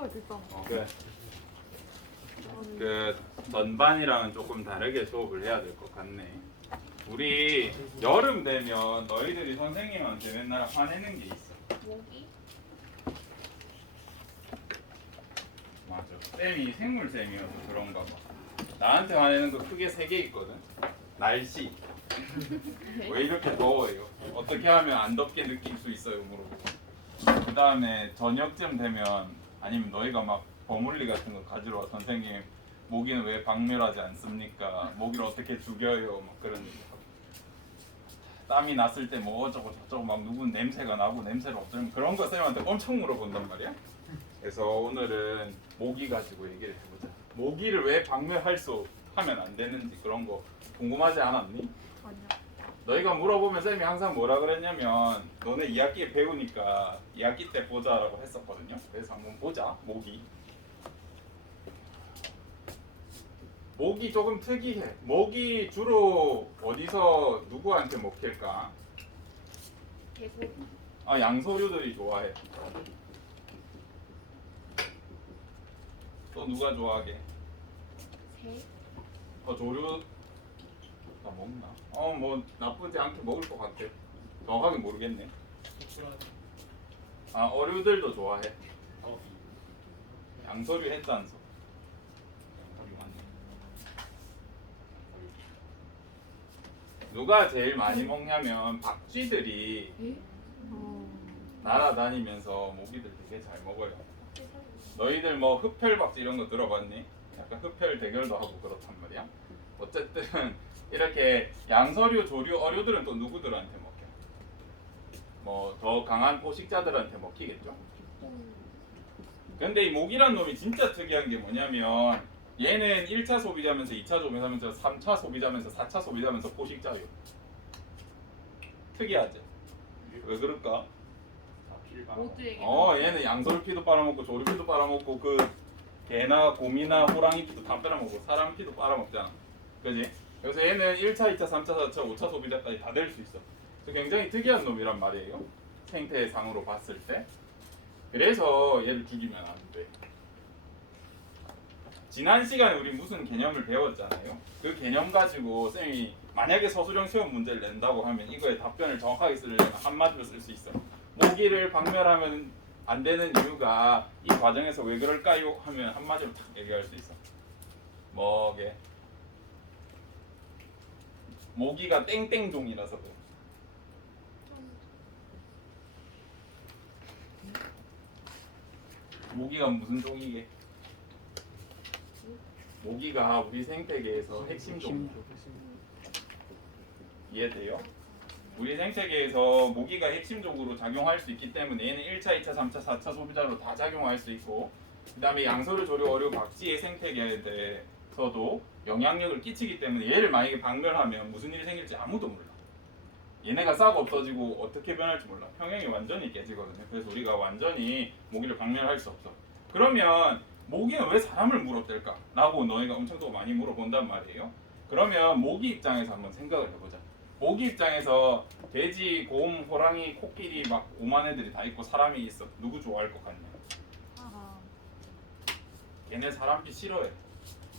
왜 비싼 거? 그 전반이랑은 조금 다르게 수업을 해야 될 것 같네. 우리 여름 되면 너희들이 선생님한테 맨날 화내는 게 있어. 모기? 맞아. 쌤이 생물쌤이어서 그런가 봐. 나한테 화내는 거 크게 3개 있거든. 날씨. 왜 이렇게 더워요? 어떻게 하면 안 덥게 느낄 수 있어요? 물어보고. 그 다음에 저녁쯤 되면 아니면 너희가 막 버물리 같은 거 가지러 와. 선생님 모기는 왜 박멸하지 않습니까? 모기를 어떻게 죽여요? 막 그런 얘기. 땀이 났을 때 뭐 어쩌고 저쩌고 막 누군 냄새가 나고 냄새를 없애면 그런 거 쌤한테 엄청 물어본단 말이야. 그래서 오늘은 모기 가지고 얘기를 해보자. 모기를 왜 박멸할 수 하면 안 되는지 그런 거 궁금하지 않았니? 아니야. 너희가 물어보면 쌤이 항상 뭐라 그랬냐면 너네 2학기에 배우니까 2학기 때 보자라고 했었거든요. 그래서 한번 보자. 모기 조금 특이해. 모기 주로 어디서 누구한테 먹힐까? 개구? 아, 양서류들이 좋아해. 또 누가 좋아하게? 새? 조류 나 먹나? 뭐 나쁘지 않게 먹을 것 같아. 정확하게 모르겠네. 아, 어류들도 좋아해. 양서류 했잖소. 누가 제일 많이 먹냐면 박쥐들이 날아다니면서 모기들 되게 잘 먹어요. 너희들 뭐 흡혈박쥐 이런 거 들어봤니? 약간 흡혈 대결도 하고 그렇단 말이야. 어쨌든 이렇게 양서류, 조류, 어류들은 또 누구들한테 먹혀? 뭐 더 강한 포식자들한테 먹히겠죠. 근데 이 모기란 놈이 진짜 특이한 게 뭐냐면 얘는 1차 소비자면서 2차 소비자면서 3차 소비자면서 4차 소비자면서 포식자예요. 특이하죠? 왜 그럴까? 모두에게 얘는 양서류 피도 빨아먹고 조류 피도 빨아먹고 그 개나 곰이나 호랑이 피도 다 빨아먹고 사람 피도 빨아먹잖아. 그지? 그래서 얘는 1차, 2차, 3차, 4차, 5차 소비자까지 다 될 수 있어. 그래서 굉장히 특이한 놈이란 말이에요. 생태상으로 봤을 때. 그래서 얘를 죽이면 안 돼. 지난 시간에 우리 무슨 개념을 배웠잖아요. 그 개념 가지고 쌤이 만약에 서술형 시험 문제를 낸다고 하면 이거에 답변을 정확하게 쓰려면 한마디로 쓸 수 있어. 모기를 박멸하면 안 되는 이유가 이 과정에서 왜 그럴까요? 하면 한마디로 딱 얘기할 수 있어. 뭐게? 모기가 땡땡종이라서 그래. 모기가 무슨 종이게? 모기가 우리 생태계에서 핵심 종. 이해돼요? 우리 생태계에서 모기가 핵심적으로 작용할 수 있기 때문에 얘는 1차, 2차, 3차, 4차 소비자로 다 작용할 수 있고 그 다음에 양서류, 조류, 어류, 박쥐의 생태계에 대해서도 영향력을 끼치기 때문에 얘를 만약에 박멸하면 무슨 일이 생길지 아무도 몰라. 얘네가 싹 없어지고 어떻게 변할지 몰라. 평형이 완전히 깨지거든요. 그래서 우리가 완전히 모기를 박멸할 수 없어. 그러면 모기는 왜 사람을 물어댈까? 라고 너희가 엄청 또 많이 물어본단 말이에요. 그러면 모기 입장에서 한번 생각을 해보자. 모기 입장에서 돼지, 곰, 호랑이, 코끼리 막 오만 애들이 다 있고 사람이 있어. 누구 좋아할 것 같냐? 걔네 사람 피 싫어해.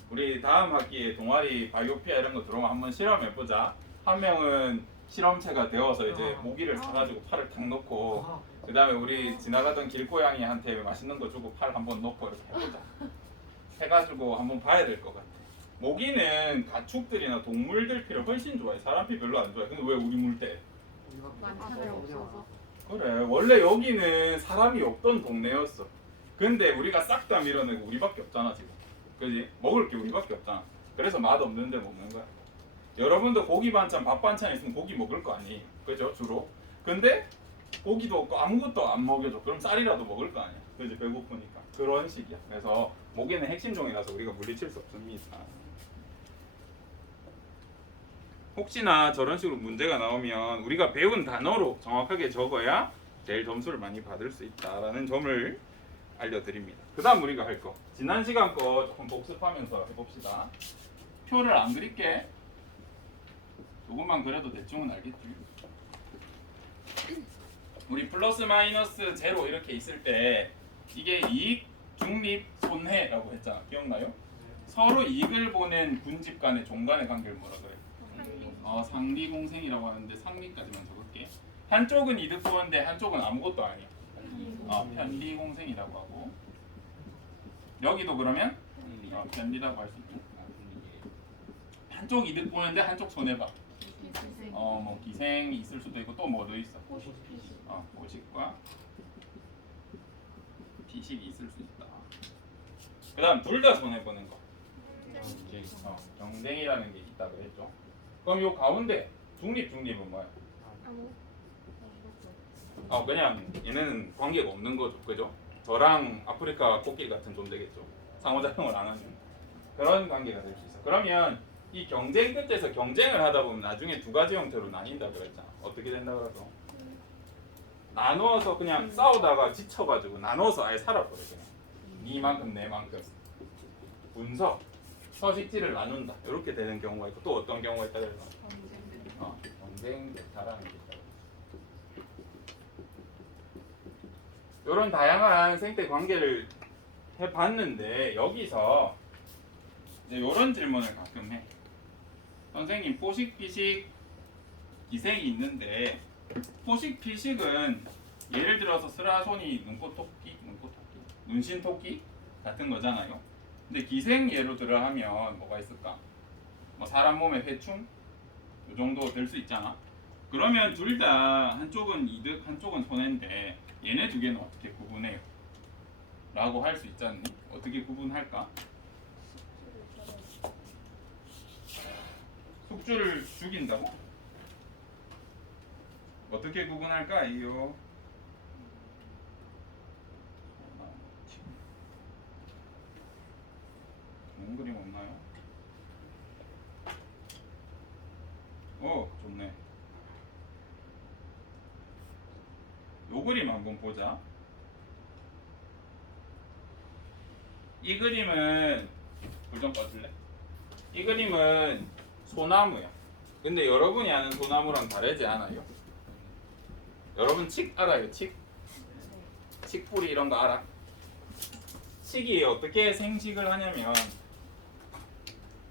우리 다음 학기에 동아리 바이오피아 이런 거 들어오면 한번 실험해보자. 한 명은 실험체가 되어서 이제 모기를 사가지고 팔을 탁 놓고 그 다음에 우리 지나가던 길고양이한테 맛있는 거 주고 팔 한번 놓고 이렇게 해보자. 해가지고 한번 봐야 될 것 같아. 모기는 가축들이나 동물들 피를 훨씬 좋아해. 사람 피 별로 안 좋아해. 근데 왜 우리 물 때? 많잖아요. 없어서. 그래. 원래 여기는 사람이 없던 동네였어. 근데 우리가 싹 다 밀어내고 우리밖에 없잖아 지금. 그지? 먹을 게 우리밖에 없잖아. 그래서 맛 없는데 먹는 거야. 여러분도 고기 반찬, 밥 반찬 있으면 고기 먹을 거 아니에요. 그죠? 주로. 근데 고기도 없고 아무것도 안 먹여줘. 그럼 쌀이라도 먹을 거 아니야. 그지? 배고프니까. 그런 식이야. 그래서 모기는 핵심종이라서 우리가 물리칠 수 없습니다. 혹시나 저런 식으로 문제가 나오면 우리가 배운 단어로 정확하게 적어야 제일 점수를 많이 받을 수 있다라는 점을 알려드립니다. 그 다음 우리가 할 거. 지난 시간 거 조금 복습하면서 해봅시다. 표를 안 그릴게. 조금만 그려도 대충은 알겠지. 우리 플러스 마이너스 제로 이렇게 있을 때 이게 이익 중립, 손해라고 했잖아. 기억나요? 서로 이익을 보는 군집 간의 종간의 관계를 뭐라 그래? 상리공생이라고 하는데 상리까지만 적을게. 한쪽은 이득 보는데 한쪽은 아무것도 아니야. 편리공생이라고 하고. 여기도 그러면 편리라고 할 수 있죠. 한쪽 이득 보는데 한쪽 손해 봐. 뭐 기생이 있을 수도 있고 또 뭐도 있어. 포식과 피식이 있을 수 있다. 그다음 둘 다 손해 보는 거. 경쟁이라는 게 있다 그랬죠. 그럼 요 가운데 중립은 뭐야? 그냥 얘는 관계가 없는 거죠, 그죠? 저랑 아프리카 코끼리 같은 존재겠죠. 상호작용을 안 하는 그런 관계가 될 수 있어. 그러면 이 경쟁 끝에서 경쟁을 하다 보면 나중에 두 가지 형태로 나뉜다 그랬잖아. 어떻게 된다 그래서 나누어서 그냥 싸우다가 지쳐가지고 나누어서 아예 살아버려 그냥. 니만큼 내만큼 분석, 서식지를 나눈다. 이렇게 되는 경우가 있고 또 어떤 경우가 있다 그래서 경쟁 대타라는 게 있다. 이런 다양한 생태 관계를 해봤는데 여기서 이제 이런 질문을 가끔 해. 선생님 포식, 피식, 기생이 있는데 포식, 피식은 예를 들어서 스라소니, 눈꽃토끼, 눈신토끼 같은 거잖아요. 근데 기생 예로 들어 하면 뭐가 있을까? 뭐 사람 몸의 회충? 이 정도 될 수 있잖아. 그러면 둘 다 한쪽은 이득, 한쪽은 손해인데 얘네 두 개는 어떻게 구분해요? 라고 할 수 있지 않니? 어떻게 구분할까? 숙주를 죽인다고? 어떻게 구분할까요? 좋은 그림 없나요? 좋네. 요 그림 한번 보자. 이 그림은 불 좀 꺼줄래? 이 그림은 소나무야. 근데 여러분이 아는 소나무랑 다르지 않아요? 여러분 칡 알아요? 칡? 칡뿌리 이런 거 알아? 칡이 어떻게 생식을 하냐면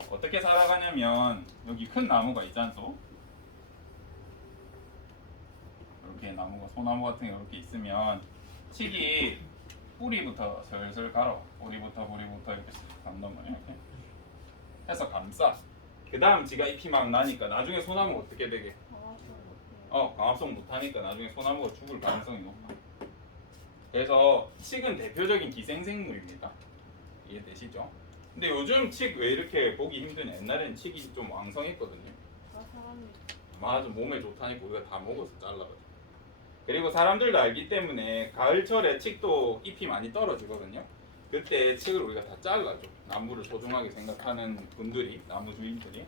어떻게 살아가냐면 여기 큰 나무가 있지 않소? 이렇게 나무가 소나무 같은 게 이렇게 있으면 칡이 뿌리부터 슬슬 갈아. 뿌리부터 이렇게 감는 거예요. 이렇게 해서 감싸. 그 다음 지가 잎이 막 나니까 나중에 소나무가 어떻게 되게? 광합성 못하니까 나중에 소나무가 죽을 가능성이 높아. 그래서 칡은 대표적인 기생생물입니다. 이해되시죠? 근데 요즘 칡 왜 이렇게 보기 힘드냐? 옛날에는 칡이 좀 왕성했거든요. 맞아, 몸에 좋다니까 우리가 다 먹어서 잘라가지고. 그리고 사람들도 알기 때문에 가을철에 칡도 잎이 많이 떨어지거든요. 그때 칡을 우리가 다 잘라줘. 나무를 소중하게 생각하는 분들이, 나무 주인들이.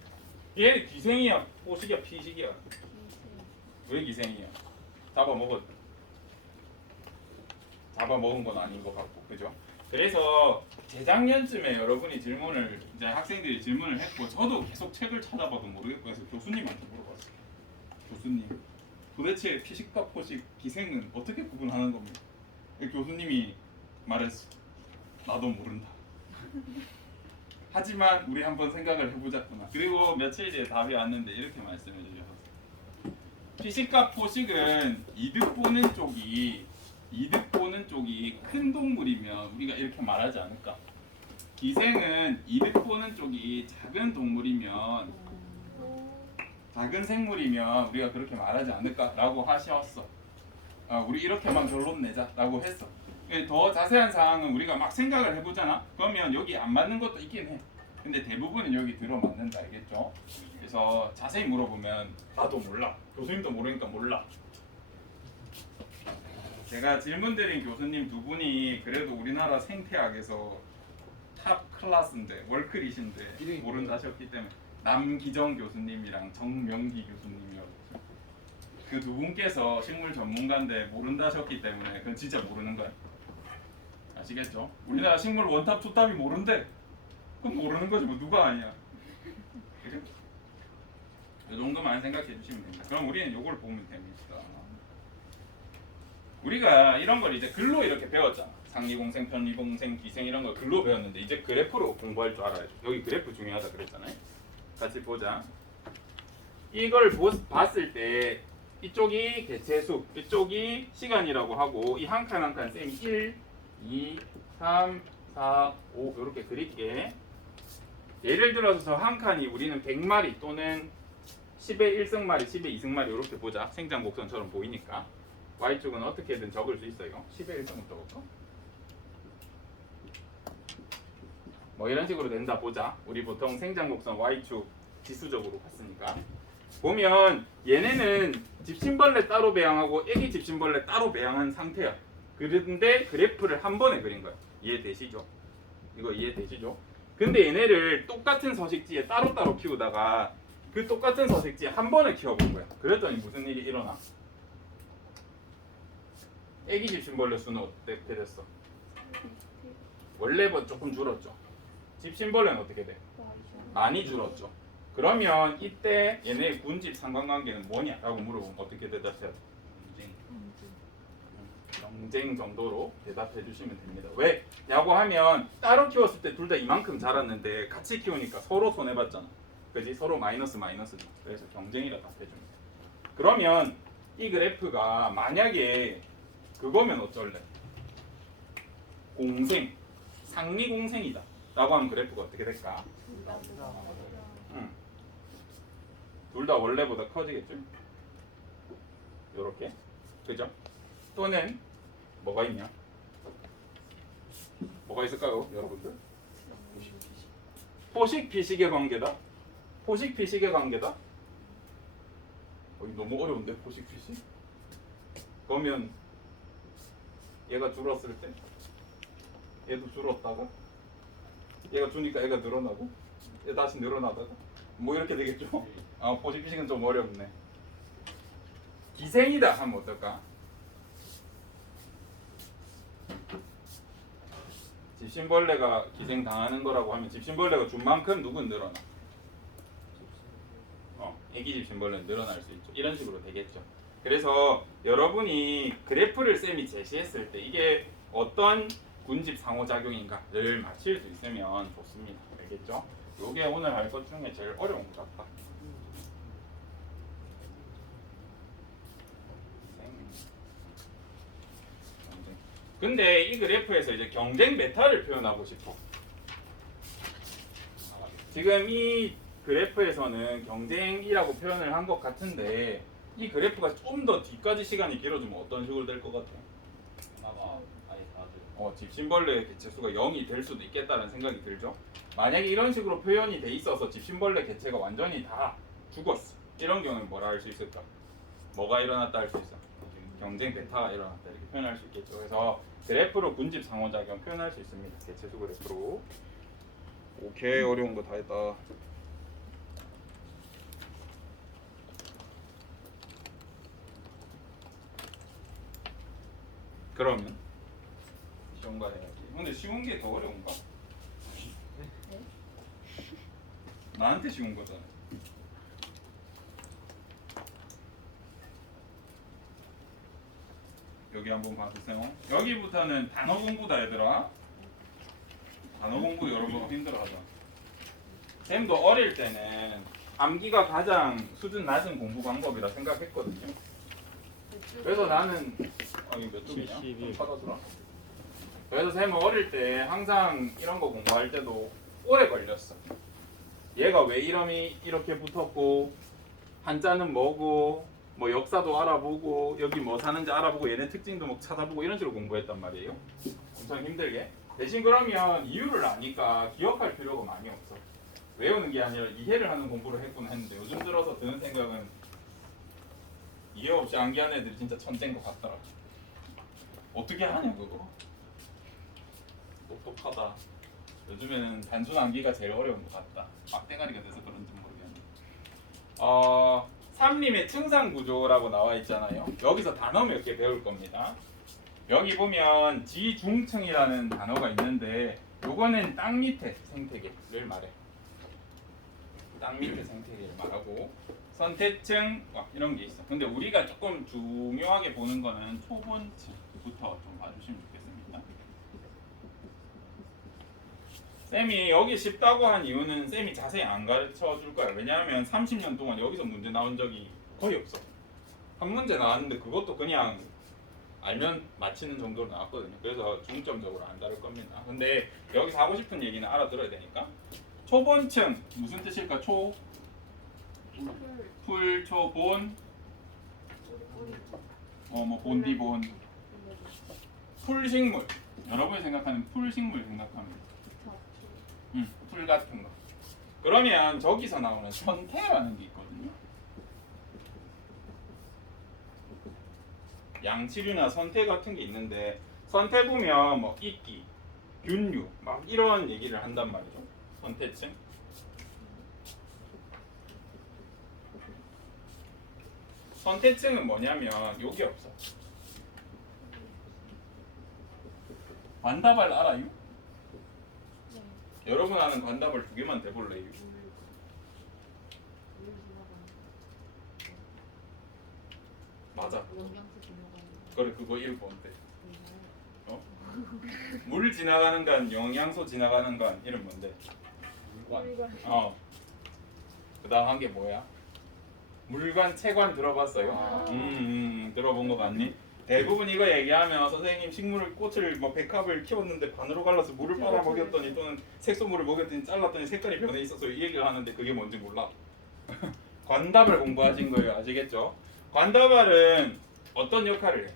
얘 기생이야, 포식이야, 피식이야? 왜 기생이야? 잡아먹은 건 아닌 것 같고, 그죠? 그래서 재작년쯤에 여러분이 질문을, 이제 학생들이 질문을 했고, 저도 계속 책을 찾아봐도 모르겠고 해서 교수님한테 물어봤어요. 교수님, 도대체 피식과 포식, 기생은 어떻게 구분하는 겁니까? 교수님이 말했어. 나도 모른다. 하지만 우리 한번 생각을 해보자꾸나. 그리고 며칠 뒤에 답이 왔는데 이렇게 말씀해 주셨어요. 피식과 포식은 이득 보는 쪽이 큰 동물이면 우리가 이렇게 말하지 않을까? 기생은 이득 보는 쪽이 작은 동물이면, 작은 생물이면 우리가 그렇게 말하지 않을까라고 하셨어. 우리 이렇게만 결론 내자라고 했어. 더 자세한 사항은 우리가 막 생각을 해보잖아. 그러면 여기 안 맞는 것도 있긴 해. 근데 대부분은 여기 들어맞는다, 알겠죠? 그래서 자세히 물어보면 나도 몰라. 교수님도 모르니까 몰라. 제가 질문 드린 교수님 두 분이 그래도 우리나라 생태학에서 탑 클래스인데, 월클이신데 모른다 하셨기 때문에 남기정 교수님이랑 정명기 교수님이요. 그 두 분께서 식물 전문가인데 모른다 하셨기 때문에 그건 진짜 모르는 거야. 아시겠죠? 우리나라 식물 원탑 투탑이 모른대. 그럼 모르는 거지 뭐. 누가 아니야. 그죠? 이 정도만 생각해 주시면 됩니다. 그럼 우리는 이걸 보면 됩니다. 우리가 이런 걸 이제 글로 이렇게 배웠잖아. 상리공생, 편리공생, 기생 이런 걸 글로 배웠는데 이제 그래프로 공부할 줄 알아야죠. 여기 그래프 중요하다 그랬잖아요. 같이 보자. 이걸 봤을 때 이쪽이 개체수, 이쪽이 시간이라고 하고 이 한 칸 한 칸 쌤이 1, 2, 3, 4, 5 이렇게 그릴게. 예를 들어서 저 한 칸이 우리는 100마리 또는 10의 1승마리, 10의 2승마리 이렇게 보자. 생장 곡선처럼 보이니까 Y축은 어떻게든 적을 수 있어요. 10의 1승을 적을까? 뭐 이런 식으로 된다 보자. 우리 보통 생장 곡선 Y축 지수적으로 봤으니까 보면 얘네는 집신벌레 따로 배양하고 애기 집신벌레 따로 배양한 상태야. 그런데 그래프를 한 번에 그린 거야. 이해되시죠? 이거 이해되시죠? 근데 얘네를 똑같은 서식지에 따로따로 키우다가 그 똑같은 서식지에 한 번에 키워본 거야. 그랬더니 무슨 일이 일어나? 애기 집신벌레 수는 어떻게 됐어? 원래보다 조금 줄었죠. 집신벌레는 어떻게 돼? 많이 줄었죠. 그러면 이때 얘네의 군집 상관관계는 뭐냐? 라고 물어보면 어떻게 대답해야 돼? 경쟁 정도로 대답해 주시면 됩니다. 왜? 라고 하면 따로 키웠을 때 둘 다 이만큼 자랐는데 같이 키우니까 서로 손해봤잖아. 그지? 서로 마이너스 마이너스죠. 그래서 경쟁이라 답해줍니다. 그러면 이 그래프가 만약에 그거면 어쩔래? 공생, 상리공생이다 라고 하면 그래프가 어떻게 될까? 둘 다 원래보다 커지겠죠? 요렇게 그죠? 또는 뭐가 있냐? 뭐가 있을까요, 여러분들? 포식 피식의 관계다. 포식 피식의 관계다. 너무 어려운데 포식 피식? 그러면 얘가 줄었을 때 얘도 줄었다가 얘가 주니까 얘가 늘어나고 얘 다시 늘어나다가 뭐 이렇게 되겠죠? 아, 포식 피식은 좀 어렵네. 기생이다 하면 어떨까? 집신벌레가 기생 당하는 거라고 하면 집신벌레가 준 만큼 누군 늘어나? 애기 집신벌레는 늘어날 수 있죠. 이런 식으로 되겠죠. 그래서 여러분이 그래프를 쌤이 제시했을 때 이게 어떤 군집 상호작용인가를 맞힐 수 있으면 좋습니다. 알겠죠? 이게 오늘 할 것 중에 제일 어려운 것 같다. 근데 이 그래프에서 이제 경쟁 메타를 표현하고 싶어. 지금 이 그래프에서는 경쟁이라고 표현을 한 것 같은데 이 그래프가 좀 더 뒤까지 시간이 길어지면 어떤 식으로 될 것 같아요? 집신벌레의 개체수가 0이 될 수도 있겠다는 생각이 들죠. 만약에 이런 식으로 표현이 돼 있어서 집신벌레 개체가 완전히 다 죽었어. 이런 경우는 뭐라 할 수 있을까? 뭐가 일어났다 할 수 있어? 경쟁 메타가 일어났다 이렇게 표현할 수 있겠죠. 그래서 그래프로 군집 상호작용 표현할 수 있습니다. 개체수 그래프로. 오케이, 어려운 거 다 했다. 그러면 쉬운 거 해야지. 근데 쉬운 게 더 어려운가? 나한테 쉬운 거잖아. 여기 한번 봐주세요. 여기부터는 단어 공부다 얘들아. 단어 공부 여러분 힘들어하죠. 쌤도 어릴 때는 암기가 가장 수준 낮은 공부 방법이라 생각했거든요. 그래서 나는 이거 몇 쪽이냐? 좀 찾아주라. 그래서 쌤은 어릴 때 항상 이런 거 공부할 때도 오래 걸렸어. 얘가 왜 이름이 이렇게 붙었고 한자는 뭐고 뭐 역사도 알아보고 여기 뭐 사는지 알아보고 얘네 특징도 막 찾아보고 이런 식으로 공부했단 말이에요. 엄청 힘들게. 대신 그러면 이유를 아니까 기억할 필요가 많이 없어. 외우는 게 아니라 이해를 하는 공부를 했구나 했는데 요즘 들어서 드는 생각은 이해 없이 암기하는 애들이 진짜 천재인 것 같더라. 어떻게 하냐 그거. 똑똑하다. 요즘에는 단순 암기가 제일 어려운 것 같다. 막대가리가 돼서 그런지 모르겠네. 삼림의 층상구조라고 나와 있잖아요. 여기서 단어 몇 개 배울 겁니다. 여기 보면 지중층이라는 단어가 있는데 요거는 땅 밑에 생태계를 말해. 땅 밑에 생태계를 말하고 선대층 이런 게 있어. 근데 우리가 조금 중요하게 보는 거는 초본층부터 좀 봐주시면 좋겠습니다. 쌤이 여기 쉽다고 한 이유는 쌤이 자세히 안 가르쳐 줄 거야. 왜냐하면 30년 동안 여기서 문제 나온 적이 거의 없어. 한 문제 나왔는데 그것도 그냥 알면 맞히는 정도로 나왔거든요. 그래서 중점적으로 안 다룰 겁니다. 근데 여기서 하고 싶은 얘기는 알아들어야 되니까. 초본층 무슨 뜻일까? 풀, 초, 본, 뭐 본디본. 풀식물. 여러분이 생각하는 풀식물 생각하면 풀 같은 거. 그러면 저기서 나오는 선태라는 게 있거든요. 양치류나 선태 같은 게 있는데 선태 보면 뭐 이끼, 균류 막 이런 얘기를 한단 말이죠. 선태층. 선태층은 뭐냐면 여기 없어. 관다발 알아요? 여러분 아는 관다발 두 개만 대볼래요? 맞아. 그래 그거 1번대. 물 지나가는 간, 영양소 지나가는 간 이름 뭔데? 물관. 그다음 한 게 뭐야? 물관, 체관 들어봤어요? 들어본 거 맞니? 대부분 이거 얘기하면 선생님 식물을 꽃을 뭐 백합을 키웠는데 반으로 갈라서 물을 빨아 먹였더니 또는 색소물을 먹였더니 잘랐더니 색깔이 변해 있어서 이 얘기를 하는데 그게 뭔지 몰라. 관다발 공부하신 거예요. 아시겠죠? 관다발은 어떤 역할을 해?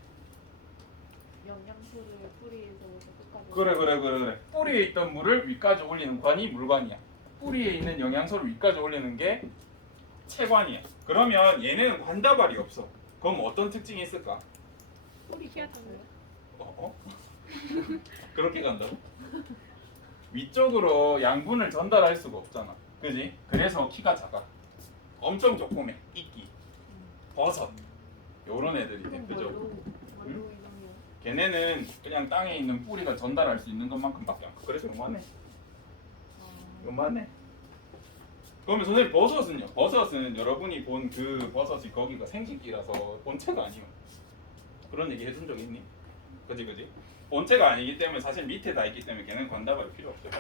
영양소를 뿌리에서 끝까지. 그래. 뿌리에 있던 물을 위까지 올리는 관이 물관이야. 뿌리에 있는 영양소를 위까지 올리는 게 체관이야. 그러면 얘네는 관다발이 없어. 그럼 어떤 특징이 있을까? 뿌리 키웠어요? 그렇게 간다고? 위쪽으로 양분을 전달할 수가 없잖아. 그지? 그래서 키가 작아. 엄청 조그매. 이끼, 버섯 요런 애들이 대표적으로. 걔네는 그냥 땅에 있는 뿌리가 전달할 수 있는 것만큼밖에 안 커. 그래서 요만해. 그러면 선생님 버섯은요? 버섯은 여러분이 본 그 버섯이 거기가 생식기라서 본체가 아니요. 그런 얘기 해준 적 있니? 그지? 본체가 아니기 때문에 사실 밑에 다 있기 때문에 걔는 관다발이 필요 없어요.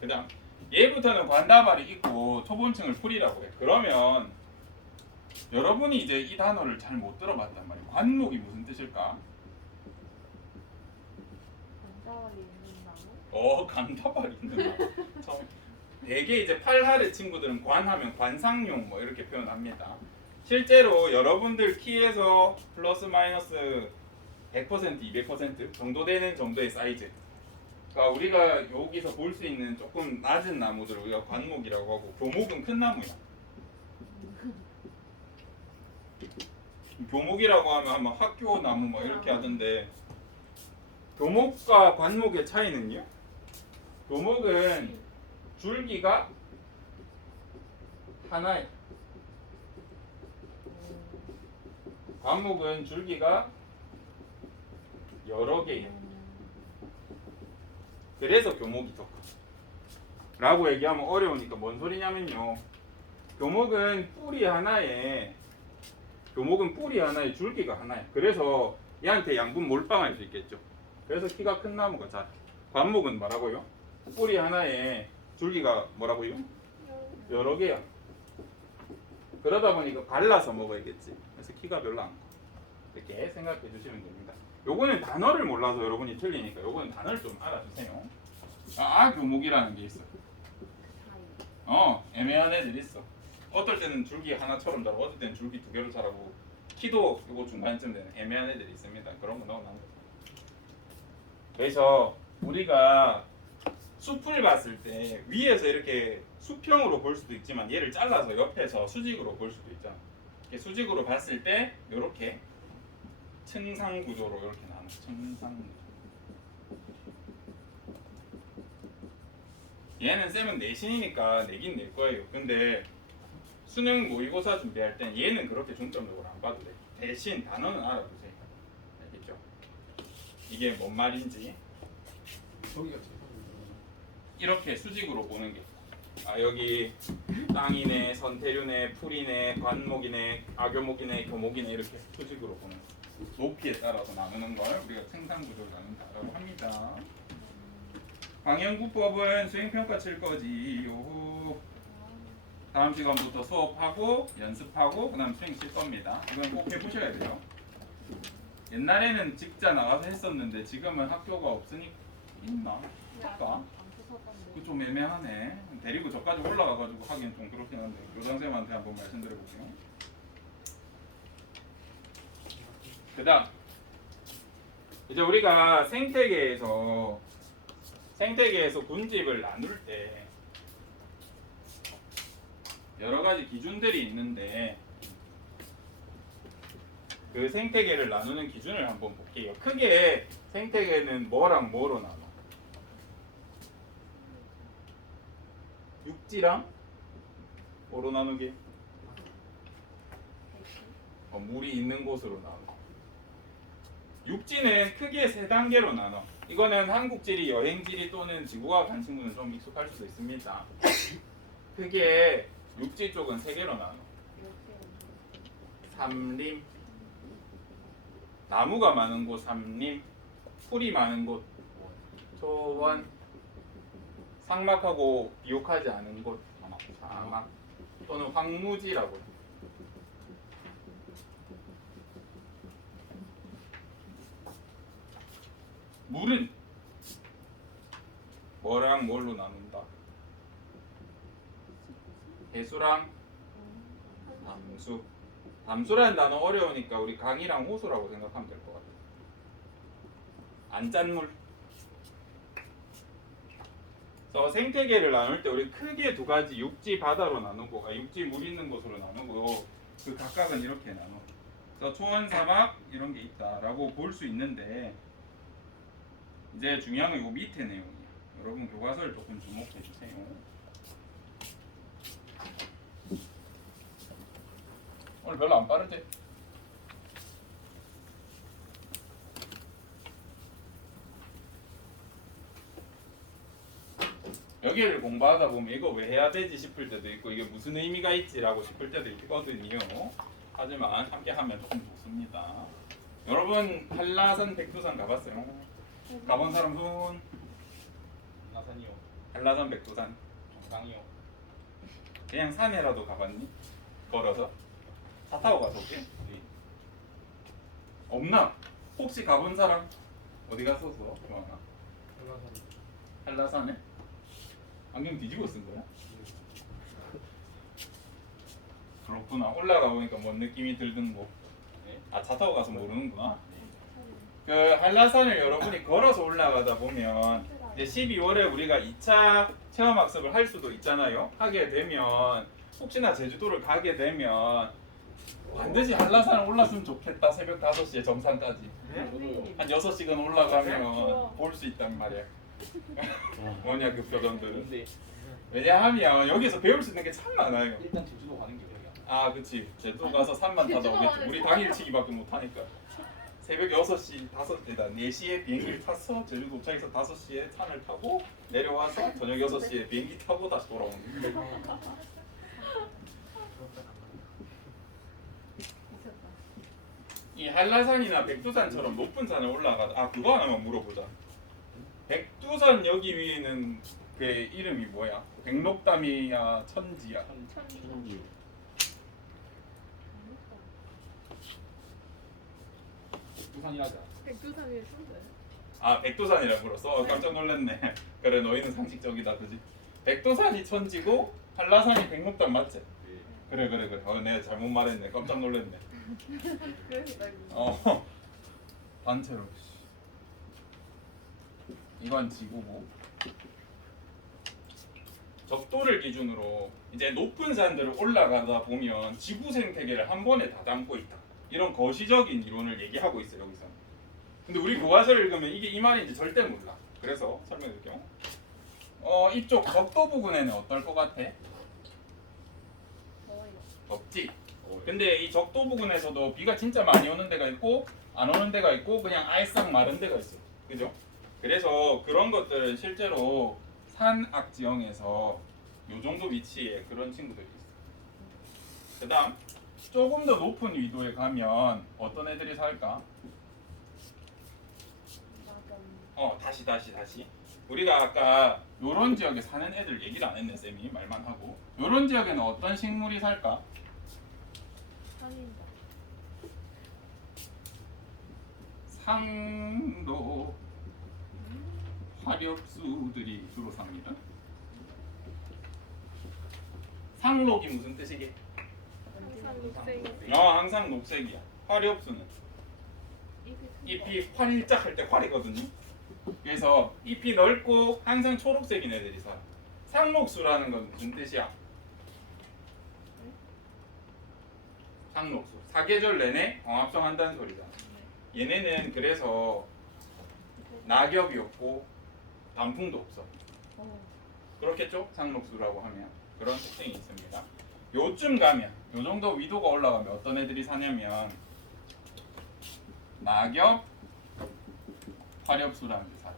그냥 얘부터는 관다발이 있고 초본층을 풀이라고 해. 그러면 여러분이 이제 이 단어를 잘 못 들어봤단 말이에요. 관목이 무슨 뜻일까? 관다발이 있는 나무? 관다발이 있는 나무. 대개 이제 팔하래 친구들은 관하면 관상용 뭐 이렇게 표현합니다. 실제로 여러분들 키에서 플러스 마이너스 100%, 200% 정도 되는 정도의 사이즈. 그러니까 우리가 여기서 볼 수 있는 조금 낮은 나무들 우리가 관목이라고 하고 교목은 큰 나무야. 교목이라고 하면 아마 학교 나무 뭐 이렇게 하던데 교목과 관목의 차이는요? 교목은 줄기가 하나예요. 관목은 줄기가 여러 개예요. 그래서 교목이 더 커. 라고 얘기하면 어려우니까 뭔 소리냐면요. 교목은 뿌리 하나에 줄기가 하나야. 그래서 얘한테 양분 몰빵할 수 있겠죠. 그래서 키가 큰 나무가 잘. 관목은 뭐라고요? 뿌리 하나에 줄기가 뭐라고요? 여러 개야. 그러다 보니까 갈라서 먹어야겠지. 그래서 키가 별로 안 커. 이렇게 생각해 주시면 됩니다. 요거는 단어를 몰라서 여러분이 틀리니까 요거는 단어를 좀 알아주세요. 교목이라는 게 있어. 애매한 애들 있어. 어떨 때는 줄기 하나처럼 자라고 어떨 때는 줄기 두 개로 자라고 키도 요거 중간쯤 되는 애매한 애들이 있습니다. 그런 거 넣어놓은 거. 그래서 우리가 숲을 봤을 때 위에서 이렇게 수평으로 볼 수도 있지만 얘를 잘라서 옆에서 수직으로 볼 수도 있잖아. 이렇게 수직으로 봤을 때 이렇게 층상 구조로 이렇게 나눠. 층상 구조. 얘는 쌤은 내신이니까 내긴 낼 거예요. 근데 수능 모의고사 준비할 땐 얘는 그렇게 중점적으로 안 봐도 돼. 대신 단어는 알아두세요. 알겠죠? 이게 뭔 말인지. 이렇게 수직으로 보는 게 여기 땅이네, 선태류네, 풀이네, 관목이네, 악교목이네, 교목이네 이렇게 수직으로 보는 높이에 따라서 나누는 걸 우리가 층상구조를 나눈다라고 합니다. 강연구법은 수행평가 칠 거지요. 다음 시간부터 수업하고 연습하고 그다음 수행 칠 겁니다. 이건 꼭 해보셔야 돼요. 옛날에는 직자 나가서 했었는데 지금은 학교가 없으니 있나? 할까? 그 좀 애매하네. 데리고 저까지 올라가가지고 하긴 좀 그렇긴 한데 교장선생님한테 한번 말씀드려볼게요. 그다음 이제 우리가 생태계에서 군집을 나눌 때 여러 가지 기준들이 있는데 그 생태계를 나누는 기준을 한번 볼게요. 크게 생태계는 뭐랑 뭐로 나눠? 육지랑 뭐로 나누게? 물이 있는 곳으로 나눠. 육지는 크게 세 단계로 나눠. 이거는 한국지리, 여행지리 또는 지구과학 간 친구는 좀 익숙할 수도 있습니다. 크게 육지 쪽은 세 개로 나눠. 삼림, 나무가 많은 곳 삼림, 풀이 많은 곳 초원, 상막하고 비옥하지 않은 곳 사막 또는 황무지라고. 물은 뭐랑 뭘로 나눈다? 해수랑 담수. 담수라는 단어 어려우니까 우리 강이랑 호수라고 생각하면 될 것 같아요. 안짠물. 그래서 생태계를 나눌 때 우리 크게 두 가지 육지 바다로 나누고 육지 물 있는 곳으로 나누고 그 각각은 이렇게 나눠. 그래서 초원 사막 이런 게 있다라고 볼 수 있는데 이제 중요한 건 이 밑에 내용이에요. 여러분 교과서를 조금 주목해 주세요. 오늘 별로 안 빠르지? 여기를 공부하다 보면 이거 왜 해야 되지 싶을 때도 있고 이게 무슨 의미가 있지라고 싶을 때도 있거든요. 하지만 함께 하면 조금 좋습니다. 여러분 한라산 백두산 가봤어요? 가본 사람 손. 한라산이요. 한라산 백두산 정상이요. 그냥 산에라도 가봤니? 걸어서? 차 타고 가서 오케이? 없나? 혹시 가본 사람? 어디 갔었어? 한라산에? 안경 뒤집어 쓴 거야? 그렇구나. 올라가 보니까 뭔 느낌이 들던고. 아, 차 타고 가서 모르는구나. 그 한라산을 여러분이 걸어서 올라가다 보면 이제 12월에 우리가 2차 체험학습을 할 수도 있잖아요. 하게 되면 혹시나 제주도를 가게 되면 반드시 한라산을 올랐으면 좋겠다. 새벽 5시에 정상까지. 한 6시간 올라가면 볼 수 있단 말이야. 뭐냐 그 표정들은. 왜냐하면 여기서 배울 수 있는 게 참 많아요. 일단 제주도 가는 게 여기야. 아 그치. 제주도 가서 산만 타다 오겠지. 우리 당일치기밖에 못하니까. 새벽 6시, 4시에 비행기를 타서 제주도 도착해서 5시에 산을 타고 내려와서 저녁 6시에 비행기 타고 다시 돌아오는 거예요. 이 한라산이나 백두산처럼 높은 산을 올라가다 그거 하나만 물어보자. 백두산 여기 위에는 그 이름이 뭐야? 백록담이야 천지야? 천지. 부산이라자. 백두산이 순대. 아 백두산이라 불렀어? 깜짝 놀랐네. 그래 너희는 상식적이다 그지? 백두산이 천지고 한라산이 백록담 맞지? 그래. 내가 잘못 말했네. 깜짝 놀랐네. 그래서 나 이거 단체로. 이건 지구고. 적도를 기준으로 이제 높은 산들을 올라가다 보면 지구 생태계를 한 번에 다 담고 있다. 이런 거시적인 이론을 얘기하고 있어요 여기서. 근데 우리 교과서를 읽으면 이게 이 말인지 절대 몰라. 그래서 설명드릴게요. 이쪽 적도 부근에는 어떨 것 같아? 덥지? 근데 이 적도 부근에서도 비가 진짜 많이 오는 데가 있고 안 오는 데가 있고 그냥 알싹 마른 데가 있어요. 그죠? 그래서 그런 것들은 실제로 산악 지형에서 요 정도 위치에 그런 친구들이 있어요. 그 다음 조금 더 높은 위도에 가면 어떤 애들이 살까? 다시 우리가 아까 요런 지역에 사는 애들 얘기를 안 했네 쌤이 말만 하고. 요런 지역에는 어떤 식물이 살까? 산인다. 상도 화렵수들이 주로 삽니다. 상록이 무슨 뜻이게? 항상 녹색. 항상 녹색이야. 화렵수는 잎이 큰 잎이 활짝 할 때 활이거든요. 그래서 잎이 넓고 항상 초록색인 애들이 살아. 상록수라는 건 무슨 뜻이야? 상록수. 사계절 내내 광합성 한다는 소리잖아. 얘네는 그래서 낙엽이 없고 단풍도 없어. 그렇겠죠? 상록수라고 하면 그런 특징이 있습니다. 요쯤 가면 요 정도 위도가 올라가면 어떤 애들이 사냐면 낙엽, 화렵수라는 게 살아.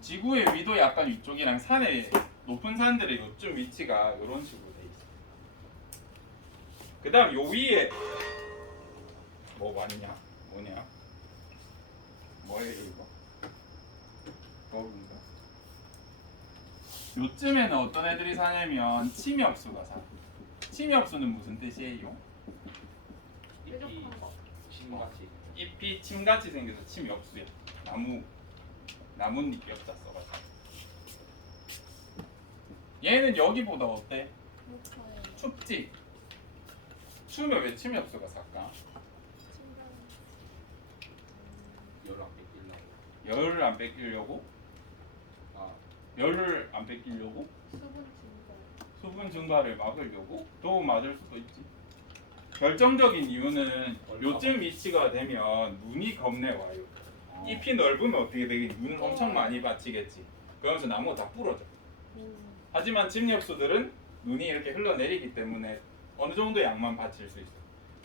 지구의 위도 약간 위쪽이랑 산의 높은 산들의 요쯤 위치가 이런 식으로 돼 있어. 그다음 요 위에 뭐 많냐? 뭐냐? 뭐예요 이거? 거울인가? 요쯤에는 어떤 애들이 사냐면 침엽수가 살아. 침엽수는 무슨 뜻이에요? 잎이 뾰족한 거. 신같이. 잎이 침같이 생겨서 침엽수야. 나뭇잎 엽자 써가지고. 얘는 여기보다 어때? 목화에 춥지? 추우면 왜 침엽수가 살까? 침단. 열을 안 뺏기려고. 열을 안 뺏기려고? 열을 안 뺏기려고? 수분 증가. 수분 증가를 막으려고? 또 맞을 수도 있지. 결정적인 이유는 요즘 위치가 되면 눈이 겁내 와요. 잎이 넓으면 어떻게 되겠니? 눈을 엄청 많이 받치겠지. 그러면서 나무가 다 부러져. 하지만 침엽수들은 눈이 이렇게 흘러내리기 때문에 어느 정도 양만 받칠 수 있어.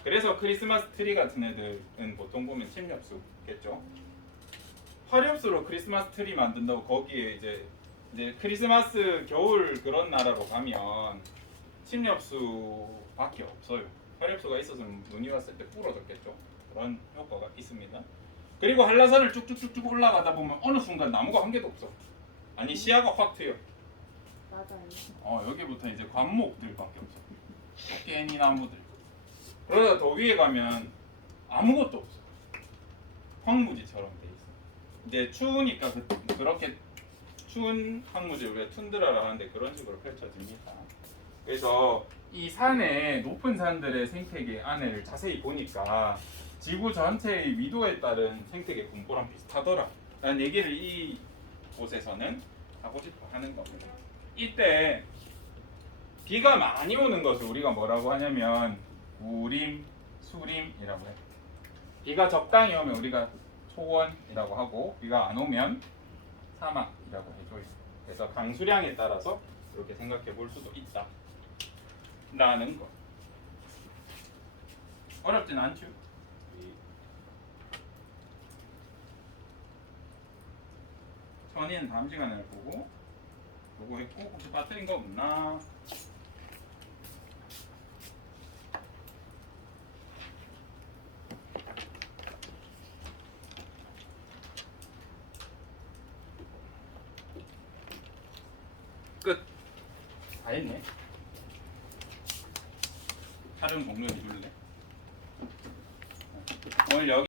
그래서 크리스마스 트리 같은 애들은 보통 보면 침엽수겠죠. 화렵수로 크리스마스 트리 만든다고 거기에 이제 크리스마스 겨울 그런 나라로 가면 침엽수밖에 없어요. 화렵수가 있었으면 눈이 왔을 때 부러졌겠죠. 그런 효과가 있습니다. 그리고 한라산을 쭉쭉쭉쭉 올라가다 보면 어느 순간 나무가 한 개도 없어. 아니 시야가 확 트여. 맞아요. 여기부터 이제 관목들밖에 없어. 깨니 나무들. 그러다 더 위에 가면 아무것도 없어. 황무지처럼 돼 있어. 이제 추우니까 그렇게 추운 황무지 우리가 툰드라라고 하는데 그런 식으로 펼쳐집니다. 그래서 이 산의 높은 산들의 생태계 안을 자세히 보니까 지구 전체의 위도에 따른 생태계 분포랑 비슷하더라. 라는 얘기를 이 곳에서는 하고 싶어 하는 겁니다. 이때 비가 많이 오는 것을 우리가 뭐라고 하냐면 우림, 수림이라고 해. 비가 적당히 오면 우리가 초원이라고 하고 비가 안 오면 사막이라고 해줘요. 그래서 강수량에 따라서 이렇게 생각해 볼 수도 있다 라는 거. 어렵진 않죠? 천이는 다음 시간에 보고 보고 했고 혹시 빠뜨린 거 없나? 끝. 다 했네. 촬영 종료 해줄래? 오늘 여기